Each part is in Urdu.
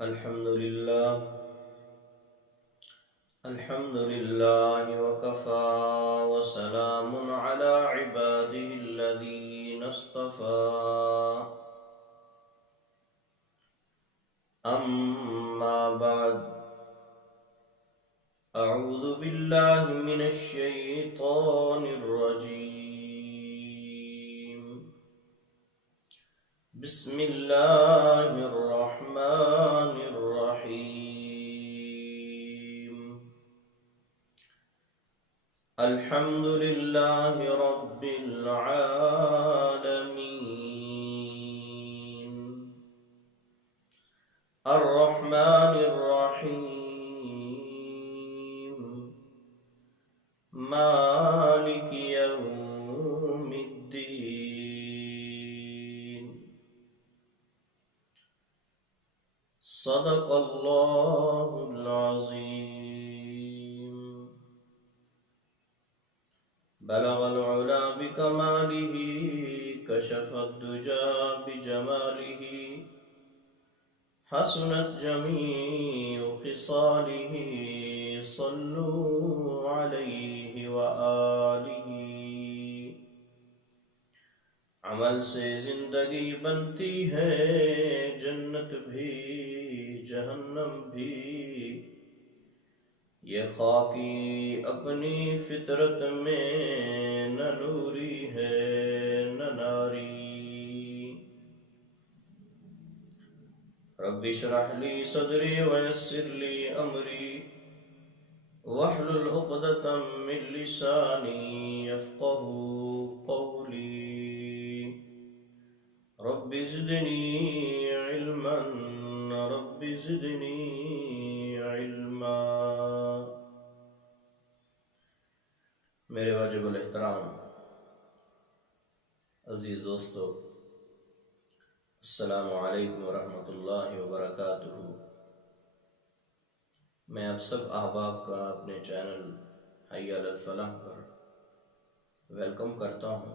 الحمد لله وكفى وسلام على عباده الذين اصطفى أما بعد أعوذ بالله من الشيطان الرجيم بسم الله الرحمن الرحيم الحمد لله رب العالمين الرحمن الرحيم مالك يوم الدين صدق الله العظيم بلغ العلا بكماله كشف الدجى بجماله حسنت جميع خصاله صلوا عليه وآلہ عمل سے زندگی بنتی ہے جنت بھی جہنم بھی یہ خاکی اپنی فطرت میں نہ نوری ہے نہ ناری رب اشرح لی صدری ویسر لی امری واحلل عقدۃ من لسانی یفقهوا قولی رب زدنی علما رب زدنی علما میرے واجب الاحترام عزیز دوستو، السلام علیکم ورحمۃ اللہ وبرکاتہ۔ میں آپ سب احباب کا اپنے چینل حی علی الفلاح پر ویلکم کرتا ہوں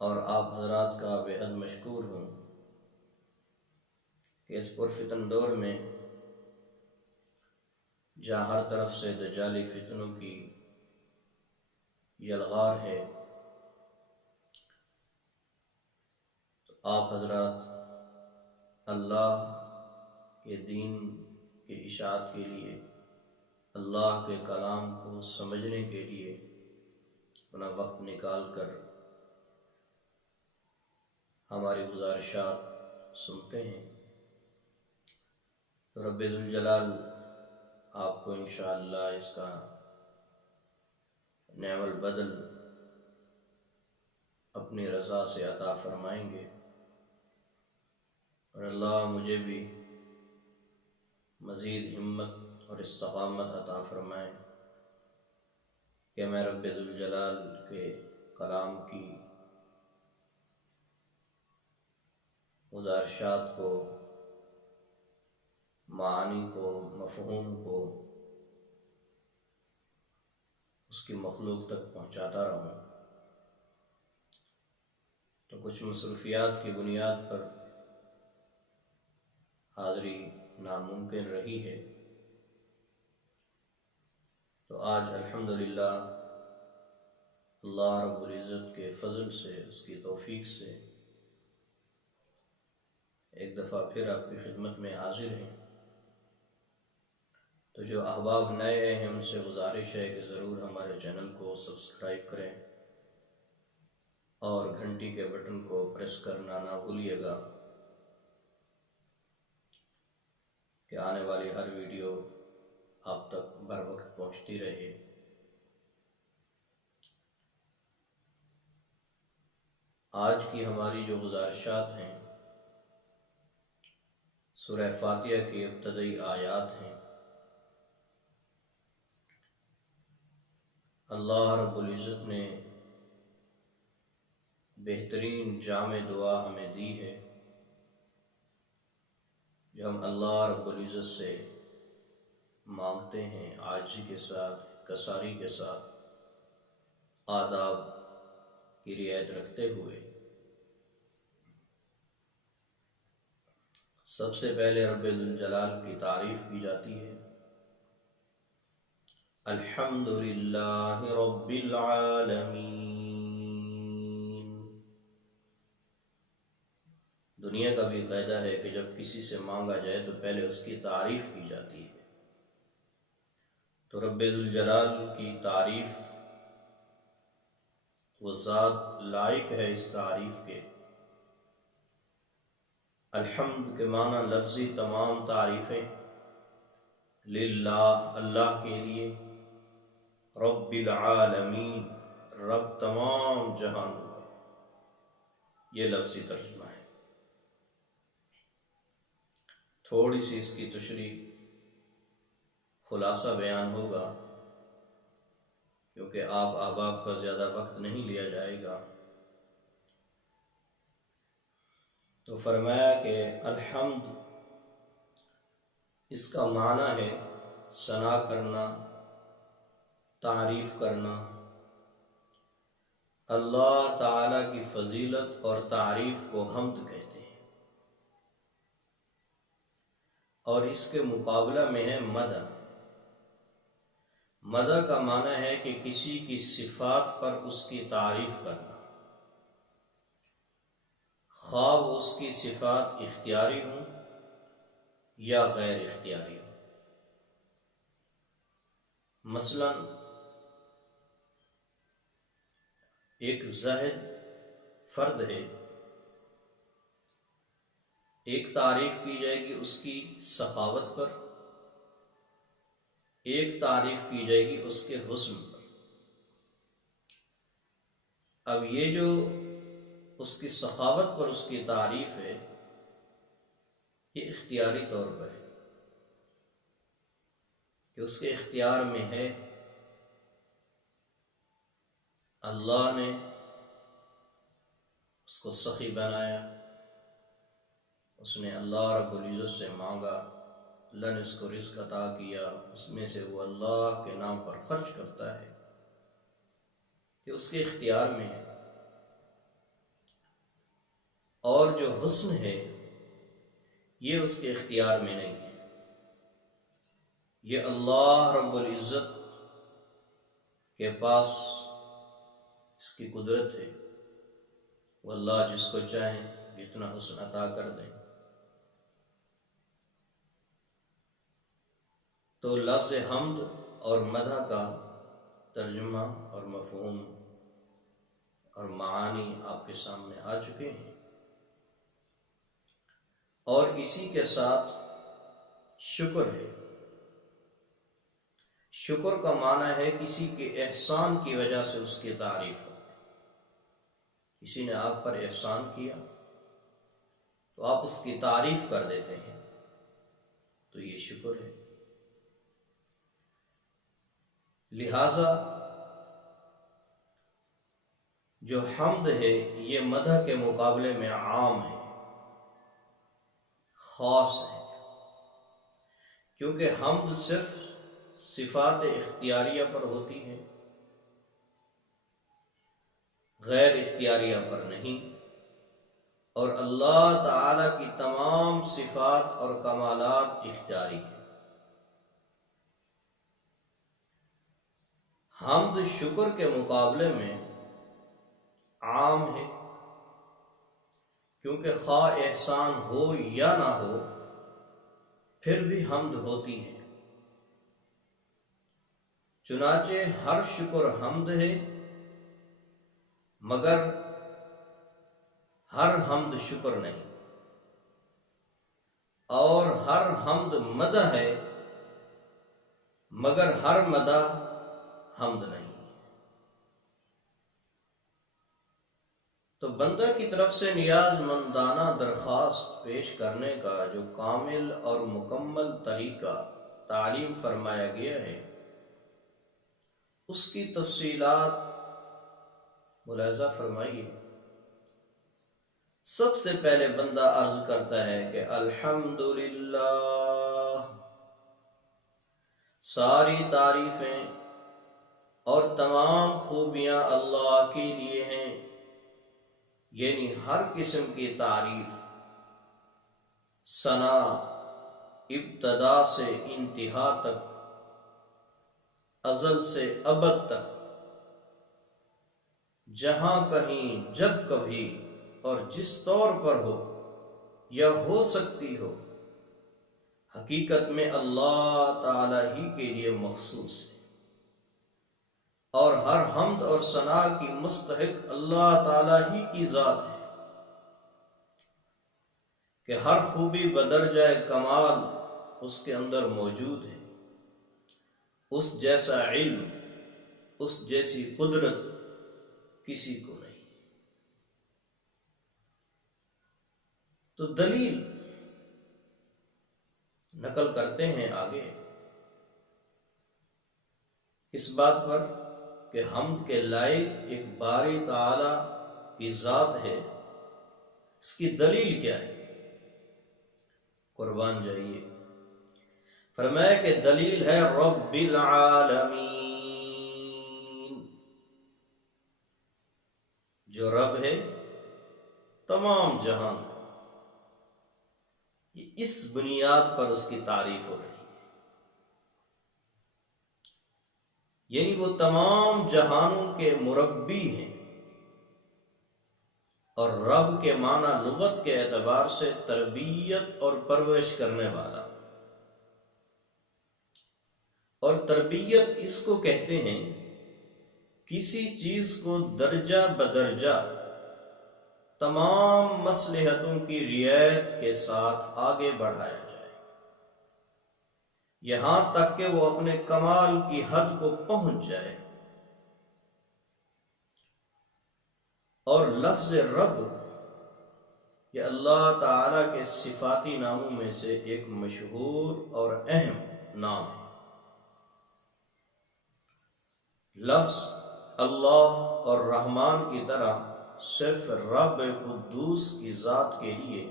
اور آپ حضرات کا بے حد مشکور ہوں کہ اس پرفتن دور میں جہاں ہر طرف سے دجالی فتنوں کی یلغار ہے، تو آپ حضرات اللہ کے دین کی اشاعت کے لیے، اللہ کے کلام کو سمجھنے کے لیے اپنا وقت نکال کر ہماری گزارشات سنتے ہیں، تو رب ذوالجلال آپ کو انشاءاللہ اس کا نعم البدل اپنی رضا سے عطا فرمائیں گے، اور اللہ مجھے بھی مزید ہمت اور استقامت عطا فرمائیں کہ میں رب ذوالجلال کے کلام کی گزارشات کو، معانی کو، مفہوم کو اس کی مخلوق تک پہنچاتا رہوں۔ تو کچھ مصروفیات کی بنیاد پر حاضری ناممکن رہی ہے، تو آج الحمدللہ اللہ رب العزت کے فضل سے، اس کی توفیق سے ایک دفعہ پھر آپ کی خدمت میں حاضر ہیں۔ تو جو احباب نئے ہیں ان سے گزارش ہے کہ ضرور ہمارے چینل کو سبسکرائب کریں اور گھنٹی کے بٹن کو پریس کرنا نہ بھولیے گا کہ آنے والی ہر ویڈیو آپ تک بر وقت پہنچتی رہے۔ آج کی ہماری جو گزارشات ہیں سورہ فاتحہ کی ابتدائی آیات ہیں۔ اللہ رب العزت نے بہترین جامع دعا ہمیں دی ہے جو ہم اللہ رب العزت سے مانگتے ہیں عاجزی کے ساتھ، کساری کے ساتھ، آداب کی رعایت رکھتے ہوئے۔ سب سے پہلے رب ذوالجلال کی تعریف کی جاتی ہے۔ الحمدللہ رب العالمین۔ دنیا کا بھی قاعدہ ہے کہ جب کسی سے مانگا جائے تو پہلے اس کی تعریف کی جاتی ہے، تو رب ذوالجلال کی تعریف، وہ ذات لائق ہے اس تعریف کے۔ الحمد کے معنی لفظی تمام تعریفیں، للہ اللہ کے لیے، رب العالمین رب تمام جہانوں کا، یہ لفظی ترجمہ ہے۔ تھوڑی سی اس کی تشریح، خلاصہ بیان ہوگا کیونکہ آپ احباب کا زیادہ وقت نہیں لیا جائے گا۔ تو فرمایا کہ الحمد اس کا معنی ہے ثنا کرنا، تعریف کرنا۔ اللہ تعالی کی فضیلت اور تعریف کو حمد کہتے ہیں، اور اس کے مقابلہ میں ہے مدح۔ مدح کا معنی ہے کہ کسی کی صفات پر اس کی تعریف کرنا، خواہ وہ اس کی صفات اختیاری ہوں یا غیر اختیاری ہوں۔ مثلا ایک زاہد فرد ہے، ایک تعریف کی جائے گی اس کی سخاوت پر، ایک تعریف کی جائے گی اس کے حسن پر۔ اب یہ جو اس کی سخاوت پر اس کی تعریف ہے، یہ اختیاری طور پر ہے کہ اس کے اختیار میں ہے۔ اللہ نے اس کو سخی بنایا، اس نے اللہ رب العزت سے مانگا، اللہ نے اس کو رزق عطا کیا، اس میں سے وہ اللہ کے نام پر خرچ کرتا ہے کہ اس کے اختیار میں ہے۔ اور جو حسن ہے یہ اس کے اختیار میں نہیں ہے، یہ اللہ رب العزت کے پاس اس کی قدرت ہے، وہ اللہ جس کو چاہیں جتنا حسن عطا کر دیں۔ تو لفظ حمد اور مدح کا ترجمہ اور مفہوم اور معانی آپ کے سامنے آ چکے ہیں، اور اسی کے ساتھ شکر ہے۔ شکر کا معنی ہے کسی کے احسان کی وجہ سے اس کی تعریف کرنا۔ کسی نے آپ پر احسان کیا تو آپ اس کی تعریف کر دیتے ہیں، تو یہ شکر ہے۔ لہذا جو حمد ہے یہ مدح کے مقابلے میں عام ہے، خاص ہے، کیونکہ حمد صرف صفات اختیاریہ پر ہوتی ہے، غیر اختیاریہ پر نہیں، اور اللہ تعالی کی تمام صفات اور کمالات اختیاری ہیں۔ حمد شکر کے مقابلے میں عام ہے، کیونکہ خواہ احسان ہو یا نہ ہو پھر بھی حمد ہوتی ہے۔ چنانچہ ہر شکر حمد ہے، مگر ہر حمد شکر نہیں، اور ہر حمد مدح ہے، مگر ہر مدح حمد نہیں۔ تو بندہ کی طرف سے نیاز مندانہ درخواست پیش کرنے کا جو کامل اور مکمل طریقہ تعلیم فرمایا گیا ہے، اس کی تفصیلات ملاحظہ فرمائیے۔ سب سے پہلے بندہ عرض کرتا ہے کہ الحمدللہ، ساری تعریفیں اور تمام خوبیاں اللہ کے لیے ہیں، یعنی ہر قسم کی تعریف ثنا ابتدا سے انتہا تک، ازل سے ابد تک، جہاں کہیں جب کبھی اور جس طور پر ہو یا ہو سکتی ہو، حقیقت میں اللہ تعالی ہی کے لیے مخصوص ہے، اور ہر حمد اور ثنا کی مستحق اللہ تعالی ہی کی ذات ہے کہ ہر خوبی بدرجہ کمال اس کے اندر موجود ہے۔ اس جیسا علم، اس جیسی قدرت کسی کو نہیں۔ تو دلیل نقل کرتے ہیں آگے اس بات پر کہ حمد کے لائق ایک باری تعالی کی ذات ہے، اس کی دلیل کیا ہے؟ قربان جائیے، فرمایا کہ دلیل ہے رب العالمین، جو رب ہے تمام جہان کا۔ اس بنیاد پر اس کی تعریف ہو رہی ہے، یعنی وہ تمام جہانوں کے مربی ہیں، اور رب کے معنی لغت کے اعتبار سے تربیت اور پرورش کرنے والا، اور تربیت اس کو کہتے ہیں کسی چیز کو درجہ بدرجہ تمام مصلحتوں کی رعایت کے ساتھ آگے بڑھایا جائے، یہاں تک کہ وہ اپنے کمال کی حد کو پہنچ جائے۔ اور لفظ رب یہ اللہ تعالی کے صفاتی ناموں میں سے ایک مشہور اور اہم نام ہے۔ لفظ اللہ اور رحمان کی طرح صرف رب قدوس کی ذات کے لیے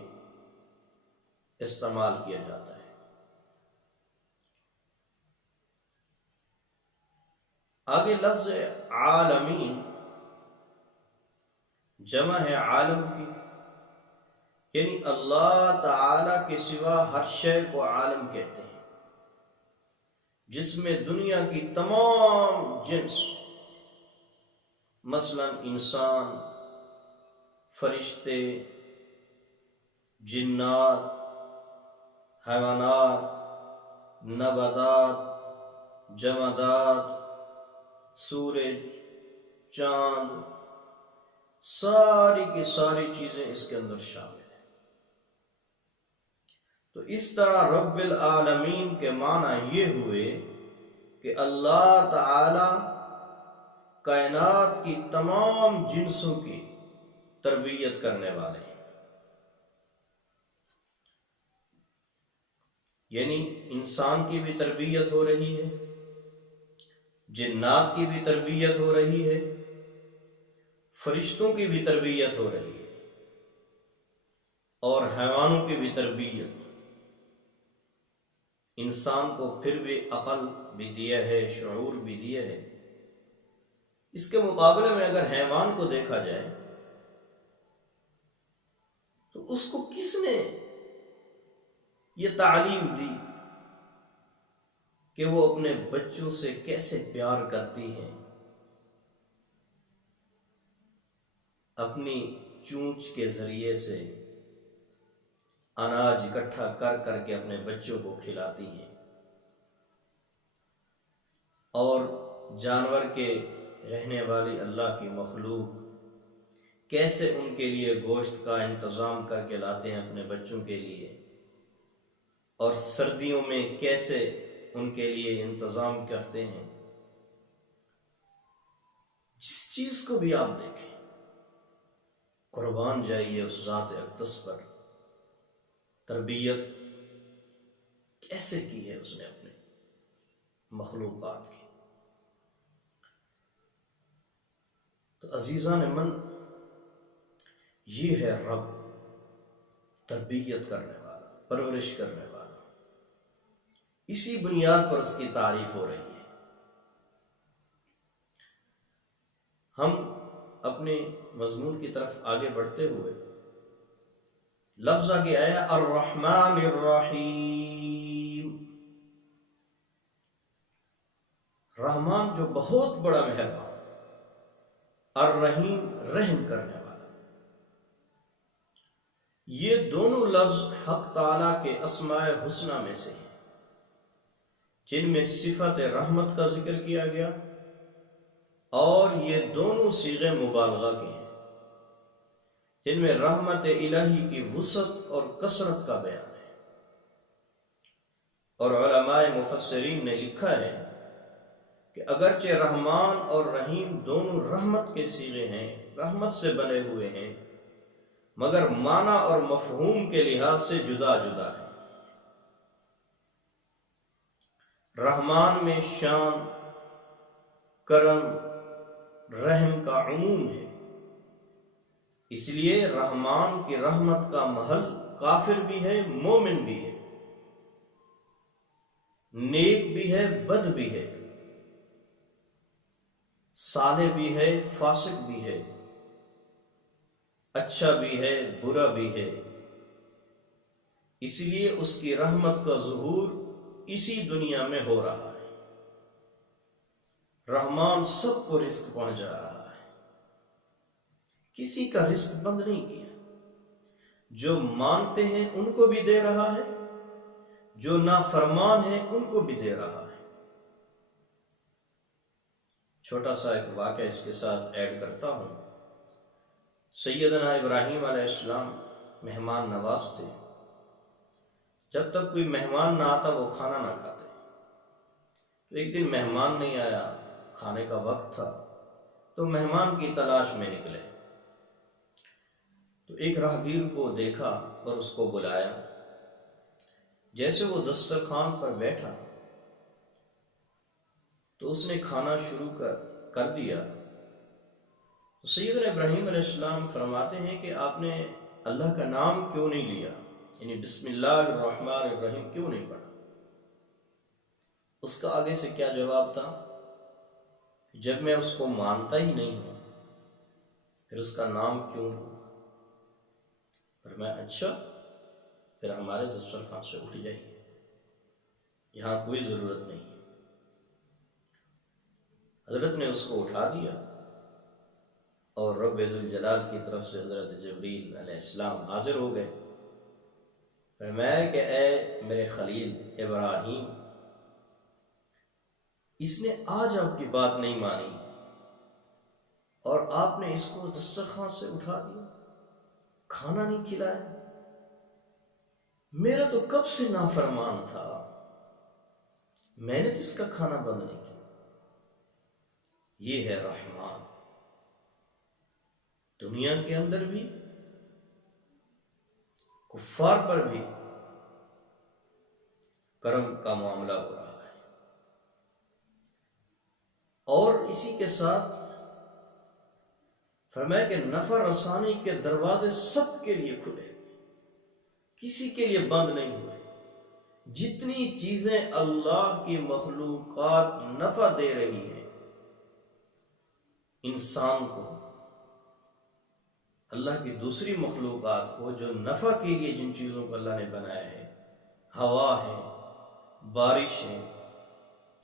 استعمال کیا جاتا ہے۔ آگے لفظ عالمین جمع ہے عالم کی، یعنی اللہ تعالی کے سوا ہر شے کو عالم کہتے ہیں، جس میں دنیا کی تمام جنس، مثلا انسان، فرشتے، جنات، حیوانات، نباتات، جمادات، سورج، چاند، ساری کی ساری چیزیں اس کے اندر شامل ہیں۔ تو اس طرح رب العالمین کے معنی یہ ہوئے کہ اللہ تعالی کائنات کی تمام جنسوں کی تربیت کرنے والے ہیں، یعنی انسان کی بھی تربیت ہو رہی ہے، جنات کی بھی تربیت ہو رہی ہے، فرشتوں کی بھی تربیت ہو رہی ہے، اور حیوانوں کی بھی تربیت۔ انسان کو پھر بھی عقل بھی دیا ہے، شعور بھی دیا ہے۔ اس کے مقابلے میں اگر حیوان کو دیکھا جائے تو اس کو کس نے یہ تعلیم دی کہ وہ اپنے بچوں سے کیسے پیار کرتی ہیں، اپنی چونچ کے ذریعے سے اناج اکٹھا کر کر کے اپنے بچوں کو کھلاتی ہیں، اور جانور کے رہنے والی اللہ کی مخلوق کیسے ان کے لیے گوشت کا انتظام کر کے لاتے ہیں اپنے بچوں کے لیے، اور سردیوں میں کیسے ان کے لیے انتظام کرتے ہیں۔ جس چیز کو بھی آپ دیکھیں، قربان جائیے اس ذات اقدس پر، تربیت کیسے کی ہے اس نے اپنے مخلوقات کی۔ تو عزیزان من، یہ ہے رب، تربیت کرنے والا، پرورش کرنے والا۔ اسی بنیاد پر اس کی تعریف ہو رہی ہے۔ ہم اپنے مضمون کی طرف آگے بڑھتے ہوئے لفظ آگے آیا الرحمن الرحیم، رحمان جو بہت بڑا مہربان، الرحیم رحم کرنے والا۔ یہ دونوں لفظ حق تعالیٰ کے اسماء حسنہ میں سے ہیں، جن میں صفت رحمت کا ذکر کیا گیا، اور یہ دونوں صیغے مبالغہ کے ہیں، جن میں رحمت الہی کی وسعت اور کثرت کا بیان ہے۔ اور علماء مفسرین نے لکھا ہے کہ اگرچہ رحمان اور رحیم دونوں رحمت کے صیغے ہیں، رحمت سے بنے ہوئے ہیں، مگر معنی اور مفہوم کے لحاظ سے جدا جدا ہیں۔ رحمان میں شان، کرم، رحم کا عموم ہے، اس لیے رحمان کی رحمت کا محل کافر بھی ہے، مومن بھی ہے، نیک بھی ہے، بد بھی ہے، صالح بھی ہے، فاسق بھی ہے، اچھا بھی ہے، برا بھی ہے۔ اس لیے اس کی رحمت کا ظہور اسی دنیا میں ہو رہا ہے۔ رحمان سب کو رزق پہنچا رہا ہے، کسی کا رزق بند نہیں کیا۔ جو مانتے ہیں ان کو بھی دے رہا ہے، جو نافرمان ہیں ان کو بھی دے رہا ہے۔ چھوٹا سا ایک واقعہ اس کے ساتھ ایڈ کرتا ہوں۔ سیدنا ابراہیم علیہ السلام مہمان نواز تھے، جب تک کوئی مہمان نہ آتا وہ کھانا نہ کھاتے۔ تو ایک دن مہمان نہیں آیا، کھانے کا وقت تھا، تو مہمان کی تلاش میں نکلے۔ تو ایک راہگیر کو دیکھا اور اس کو بلایا۔ جیسے وہ دسترخوان پر بیٹھا تو اس نے کھانا شروع کر دیا۔ تو سیدنا ابراہیم علیہ السلام فرماتے ہیں کہ آپ نے اللہ کا نام کیوں نہیں لیا، یعنی بسم اللہ الرحمن الرحیم کیوں نہیں پڑھا؟ اس کا آگے سے کیا جواب تھا؟ جب میں اس کو مانتا ہی نہیں ہوں پھر اس کا نام کیوں لوں؟ فرمایا اچھا، پھر ہمارے دسترخوان سے اٹھ جائیے، یہاں کوئی ضرورت نہیں ہے۔ حضرت نے اس کو اٹھا دیا اور رب ذوالجلال کی طرف سے حضرت جبریل علیہ السلام حاضر ہو گئے۔ فرمایا کہ اے میرے خلیل ابراہیم، اس نے آج آپ کی بات نہیں مانی اور آپ نے اس کو دسترخوان سے اٹھا دیا، کھانا نہیں کھلایا۔ میرا تو کب سے نافرمان تھا، میں نے تو اس کا کھانا بند نہیں کیا۔ یہ ہے رحمان۔ دنیا کے اندر بھی، کفار پر بھی کرم کا معاملہ ہو رہا ہے۔ اور اسی کے ساتھ فرمایا کہ نفع رسانی کے دروازے سب کے لیے کھلے، کسی کے لیے بند نہیں ہوئے۔ جتنی چیزیں اللہ کی مخلوقات نفع دے رہی ہیں انسان کو، اللہ کی دوسری مخلوقات کو جو نفع کے لیے جن چیزوں کو اللہ نے بنایا ہے، ہوا ہے، بارش ہے،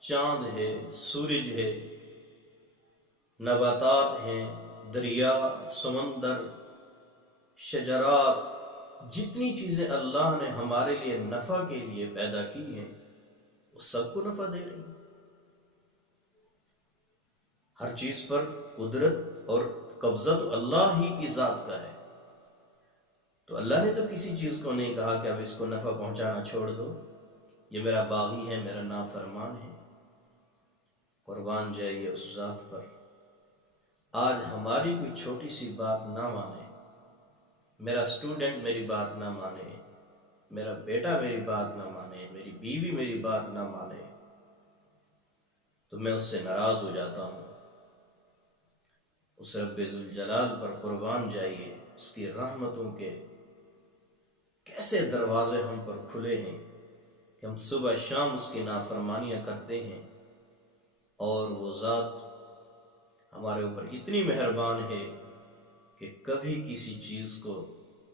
چاند ہے، سورج ہے، نباتات ہیں، دریا، سمندر، شجرات، جتنی چیزیں اللہ نے ہمارے لیے نفع کے لیے پیدا کی ہیں وہ سب کو نفع دے رہی ہیں۔ ہر چیز پر قدرت اور قبضہ تو اللہ ہی کی ذات کا ہے، تو اللہ نے تو کسی چیز کو نہیں کہا کہ اب اس کو نفع پہنچانا چھوڑ دو، یہ میرا باغی ہے، میرا نافرمان ہے۔ قربان جائیے اس ذات پر۔ آج ہماری کوئی چھوٹی سی بات نہ مانے، میرا اسٹوڈنٹ میری بات نہ مانے، میرا بیٹا میری بات نہ مانے، میری بیوی میری بات نہ مانے، تو میں اس سے ناراض ہو جاتا ہوں۔ اس رب ذوالجلال پر قربان جائیے، اس کی رحمتوں کے کیسے دروازے ہم پر کھلے ہیں کہ ہم صبح شام اس کی نافرمانیاں کرتے ہیں، اور وہ ذات ہمارے اوپر اتنی مہربان ہے کہ کبھی کسی چیز کو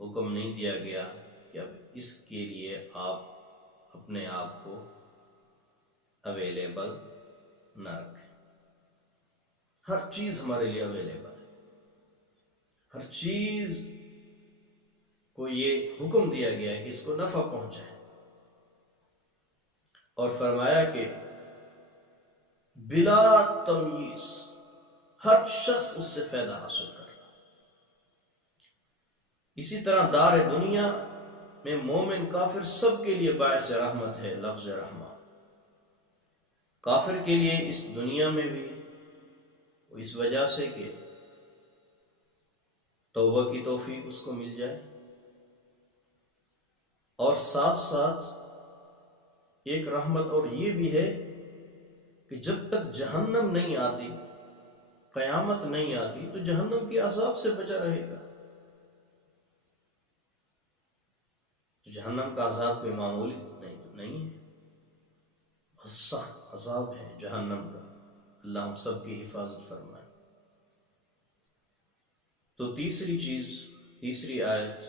حکم نہیں دیا گیا کہ اب اس کے لیے آپ اپنے آپ کو اویلیبل نہ رکھیں۔ ہر چیز ہمارے لیے اویلیبل ہے، ہر چیز کو یہ حکم دیا گیا ہے کہ اس کو نفع پہنچائے، اور فرمایا کہ بلا تمییز ہر شخص اس سے فائدہ حاصل کر رہا۔ اسی طرح دار دنیا میں مومن کافر سب کے لیے باعث رحمت ہے لفظ رحمت۔ کافر کے لیے اس دنیا میں بھی اس وجہ سے کہ توبہ کی توفیق اس کو مل جائے، اور ساتھ ساتھ ایک رحمت اور یہ بھی ہے کہ جب تک جہنم نہیں آتی، قیامت نہیں آتی، تو جہنم کے عذاب سے بچا رہے گا۔ جہنم کا عذاب کوئی معمولی نہیں ہے، بہت سخت عذاب ہے جہنم کا، اللہ ہم سب کی حفاظت فرمائے۔ تو تیسری آیت،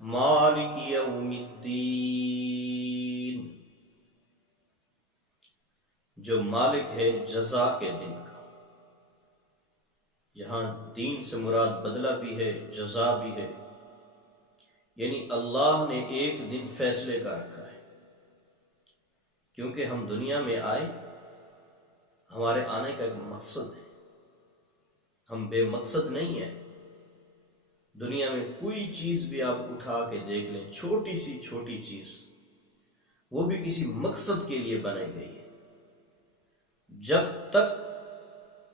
مالک یوم الدین، جو مالک ہے جزا کے دن کا۔ یہاں دین سے مراد بدلہ بھی ہے، جزا بھی ہے، یعنی اللہ نے ایک دن فیصلے کا رکھا ہے، کیونکہ ہم دنیا میں آئے، ہمارے آنے کا ایک مقصد ہے، ہم بے مقصد نہیں ہیں۔ دنیا میں کوئی چیز بھی آپ اٹھا کے دیکھ لیں، چھوٹی سی چھوٹی چیز، وہ بھی کسی مقصد کے لیے بنائی گئی ہے۔ جب تک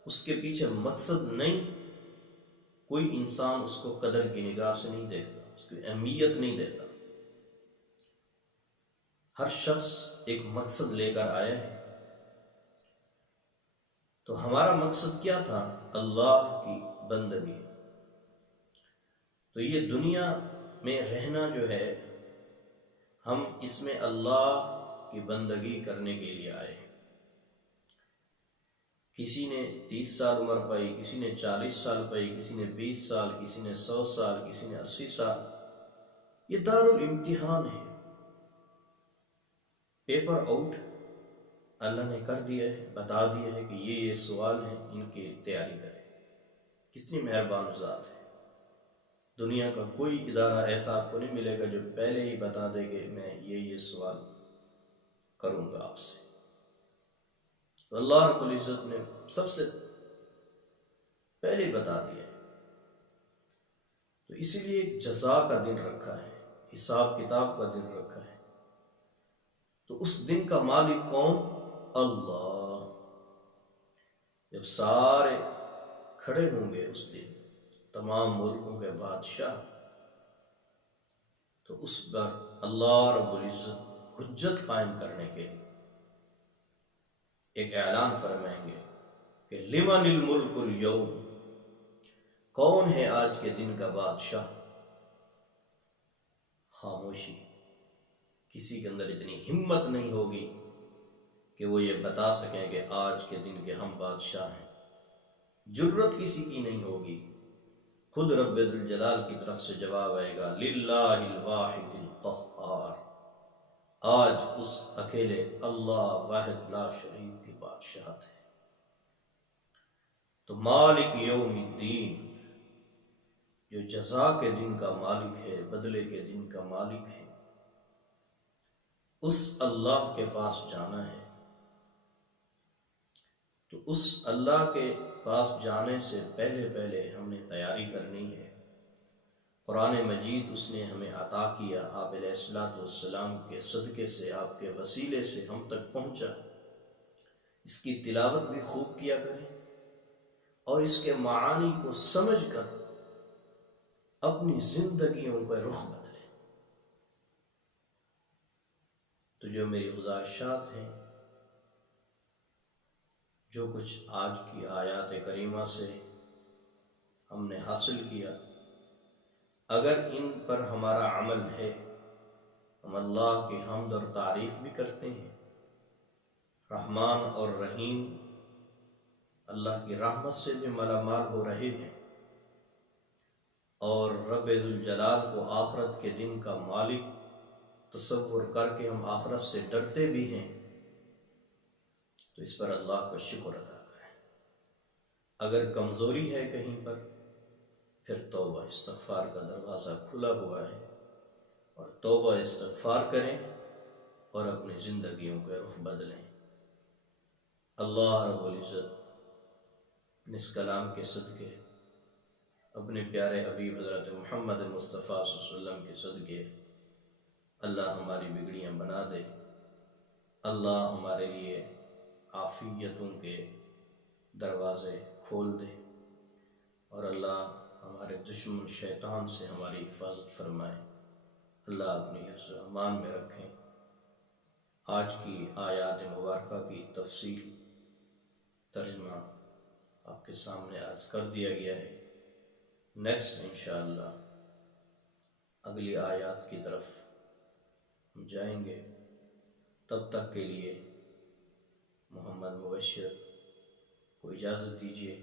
اس کے پیچھے مقصد نہیں، کوئی انسان اس کو قدر کی نگاہ سے نہیں دیکھتا، اس کی اہمیت نہیں دیتا۔ ہر شخص ایک مقصد لے کر آیا ہے، تو ہمارا مقصد کیا تھا؟ اللہ کی بندگی۔ تو یہ دنیا میں رہنا جو ہے، ہم اس میں اللہ کی بندگی کرنے کے لیے آئے ہیں۔ کسی نے 30 سال عمر پائی، کسی نے 40 سال پائی، کسی نے 20 سال، کسی نے 100 سال، کسی نے 80 سال۔ یہ دارالامتحان ہے، پیپر آؤٹ اللہ نے کر دیا ہے، بتا دیا ہے کہ یہ سوال ہیں، ان کی تیاری کریں۔ کتنی مہربان ذات ہے۔ دنیا کا کوئی ادارہ ایسا آپ کو نہیں ملے گا جو پہلے ہی بتا دے کہ میں یہ سوال کروں گا آپ سے۔ تو اللہ رب العزت نے سب سے پہلے بتا دیا ہے، تو اس لیے ایک جزا کا دن رکھا ہے، حساب کتاب کا دن رکھا ہے۔ تو اس دن کا مالک کون؟ اللہ۔ جب سارے کھڑے ہوں گے اس دن، تمام ملکوں کے بادشاہ، تو اس پر اللہ رب العزت حجت قائم کرنے کے لیے ایک اعلان فرمائیں گے کہ لمن الملک اليوم، کون ہے آج کے دن کا بادشاہ؟ خاموشی، کسی کے اندر اتنی ہمت نہیں ہوگی کہ وہ یہ بتا سکیں کہ آج کے دن کے ہم بادشاہ ہیں۔ جرت کسی کی نہیں ہوگی، خود رب ذوالجلال کی طرف سے جواب آئے گا، للہ الواحد القہار، آج اس اکیلے اللہ واحد لا شریک کی بادشاہت ہے۔ تو مالک یوم الدین، جو جزا کے دن کا مالک ہے، بدلے کے دن کا مالک ہے، اس اللہ کے پاس جانا ہے۔ تو اس اللہ کے پاس جانے سے پہلے ہم نے تیاری کرنی ہے۔ قرآن مجید اس نے ہمیں عطا کیا، آپ علیہ السلام کے صدقے سے، آپ کے وسیلے سے ہم تک پہنچا۔ اس کی تلاوت بھی خوب کیا کریں، اور اس کے معانی کو سمجھ کر اپنی زندگیوں کا رخ بدلیں۔ تو جو میری گزارشات ہیں، جو کچھ آج کی آیات کریمہ سے ہم نے حاصل کیا، اگر ان پر ہمارا عمل ہے، ہم اللہ کی حمد اور تعریف بھی کرتے ہیں، رحمان اور رحیم اللہ کی رحمت سے بھی مالا مال ہو رہے ہیں، اور رب ذوالجلال کو آخرت کے دن کا مالک تصور کر کے ہم آخرت سے ڈرتے بھی ہیں تو اس پر اللہ کا شکر ادا کریں۔ اگر کمزوری ہے کہیں پر پھر توبہ استغفار کا دروازہ کھلا ہوا ہے، اور توبہ استغفار کریں اور اپنی زندگیوں کے رخ بدلیں۔ اللہ رب العزت اس کلام کے صدقے، اپنے پیارے حبیب حضرت محمد مصطفیٰ صلی اللہ علیہ وسلم کے صدقے اللہ ہماری بگڑیاں بنا دے، اللہ ہمارے لیے عافیتوں کے دروازے کھول دے، اور اللہ ہمارے دشمن شیطان سے ہماری حفاظت فرمائے، اللہ اپنی حفظ و امان میں رکھیں۔ آج کی آیات مبارکہ کی تفصیل ترجمہ آپ کے سامنے عرض کر دیا گیا ہے۔ نیکسٹ انشاءاللہ اگلی آیات کی طرف ہم جائیں گے، تب تک کے لیے محمد مبشر کو اجازت دیجیے۔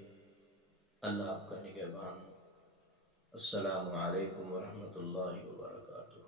اللہ آپ کا نگہبان۔ السلام علیکم ورحمۃ اللہ وبرکاتہ۔